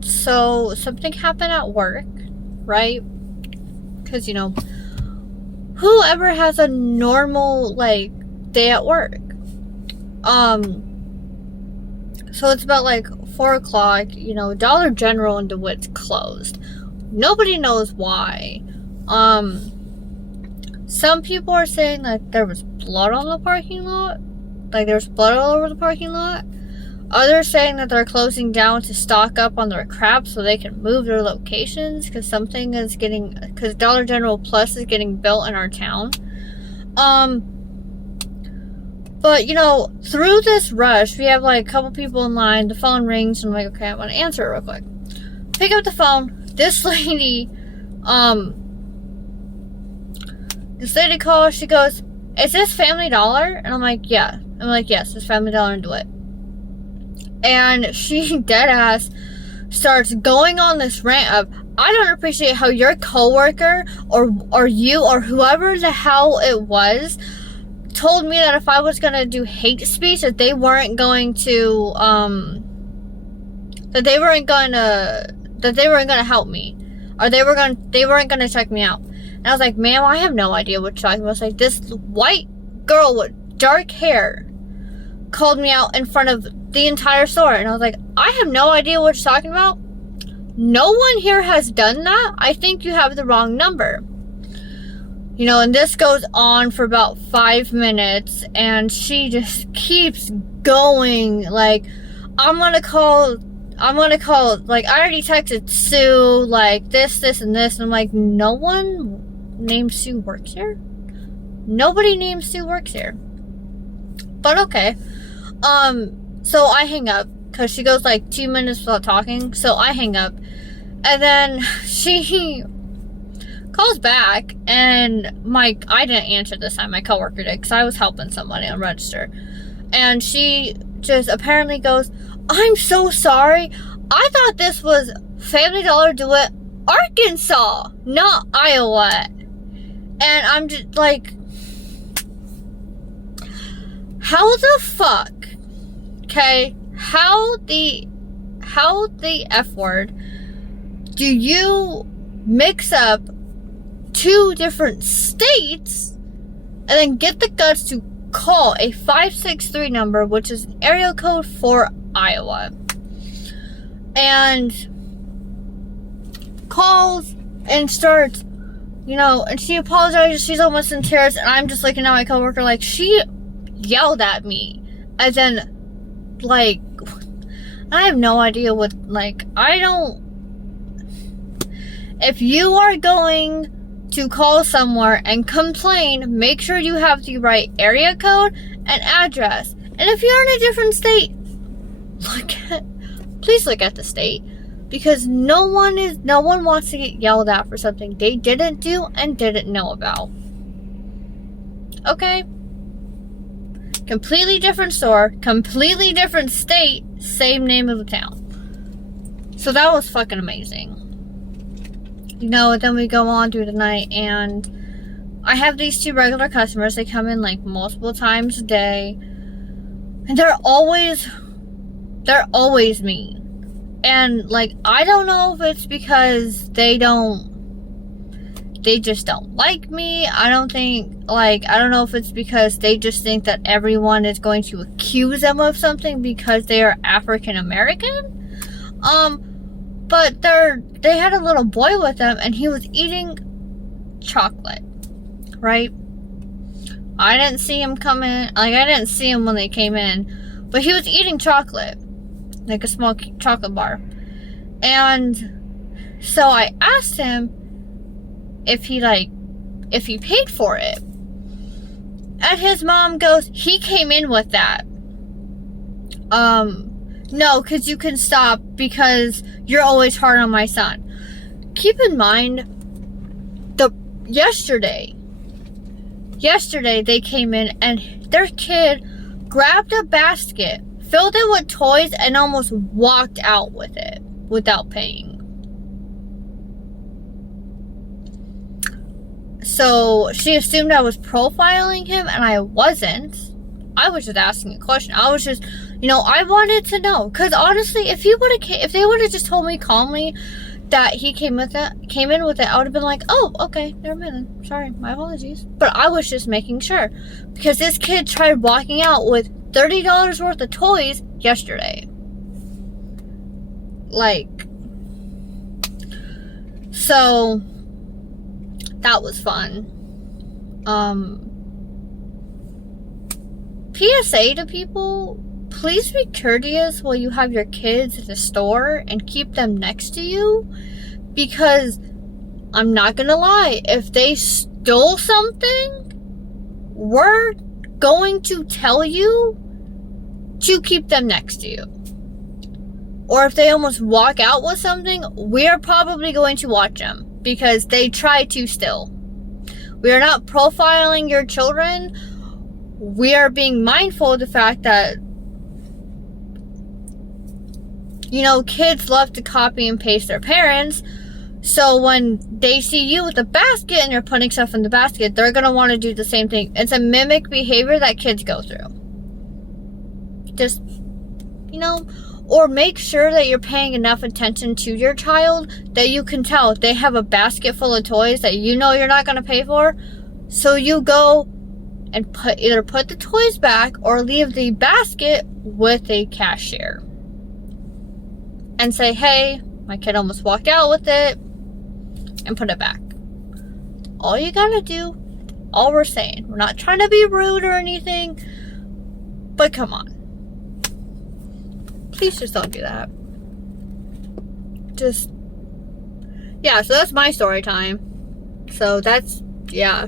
So something happened at work, right? Because, whoever has a normal, like, day at work. So it's about, like, 4 o'clock, Dollar General in DeWitt's closed. Nobody knows why. Some people are saying that there was blood on the parking lot. Like, there's blood all over the parking lot. Others saying that they're closing down to stock up on their crap so they can move their locations because because Dollar General Plus is getting built in our town. But, through this rush, we have, like, a couple people in line. The phone rings, and I'm like, okay, I want to answer it real quick. Pick up the phone. This lady calls. She goes, is this Family Dollar? And I'm like, yeah. I'm like, yes, it's Family Dollar in DeWitt. And she deadass starts going on this rant of, I don't appreciate how your coworker or you or whoever the hell it was told me that if I was gonna do hate speech that they weren't going to help me, or they weren't gonna check me out. And I was like, ma'am, I have no idea what you're talking about. It's like, this white girl with dark hair called me out in front of the entire store, and I was like, I have no idea what you're talking about. No one here has done that. I think you have the wrong number. And this goes on for about 5 minutes, and she just keeps going, like, I'm gonna call, like, I already texted Sue, like, this, and this, and I'm like, no one named Sue works here? Nobody named Sue works here. But okay. So I hang up, because she goes, like, 2 minutes without talking, so I hang up, and then she calls back, and I didn't answer this time, my coworker did, because I was helping somebody on register, and she just apparently goes, I'm so sorry, I thought this was Family Dollar DeWitt, Arkansas, not Iowa. And I'm just like, how the fuck, okay, how the F word do you mix up 2 different states and then get the guts to call a 563 number, which is an area code for Iowa, and calls and starts, and she apologizes. She's almost in tears, and I'm just looking at my coworker like, she yelled at me, and then, like, I have no idea what, like, if you are going to call somewhere and complain, make sure you have the right area code and address. And if you're in a different state, please look at the state, because no one wants to get yelled at for something they didn't do and didn't know about. Okay? Completely different store, completely different state, same name of the town. So that was fucking amazing. Then we go on through the night, and I have these 2 regular customers. They come in, like, multiple times a day, and they're always mean. And, like, I don't know if it's because they just don't like me. I don't know if it's because they just think that everyone is going to accuse them of something because they are African American. But they had a little boy with them, and he was eating chocolate, right? I didn't see him come in, like, I didn't see him when they came in, but he was eating chocolate, like a small chocolate bar. And so I asked him if he paid for it. And his mom goes, he came in with that. No, because you can stop because you're always hard on my son. Keep in mind, yesterday they came in and their kid grabbed a basket, filled it with toys, and almost walked out with it without paying. So she assumed I was profiling him, and I wasn't. I was just asking a question. I was just, I wanted to know. Because honestly, if they would have just told me calmly that he came in with it, I would have been like, oh, okay, never mind then. Sorry, my apologies. But I was just making sure. Because this kid tried walking out with $30 worth of toys yesterday. So, that was fun. PSA to people, please be courteous while you have your kids at the store and keep them next to you, because I'm not gonna lie, if they stole something, we're going to tell you to keep them next to you. Or if they almost walk out with something, we're probably going to watch them because they try to steal. We are not profiling your children. We are being mindful of the fact that, kids love to copy and paste their parents. So when they see you with a basket and you're putting stuff in the basket, they're going to want to do the same thing. It's a mimic behavior that kids go through. Just, or make sure that you're paying enough attention to your child that you can tell they have a basket full of toys that you're not going to pay for. So you go and either put the toys back or leave the basket with a cashier. And say, hey, my kid almost walked out with it, and put it back. All you gotta do, all we're saying. We're not trying to be rude or anything, but come on. Please just don't do that. So that's my story time. So that's, yeah.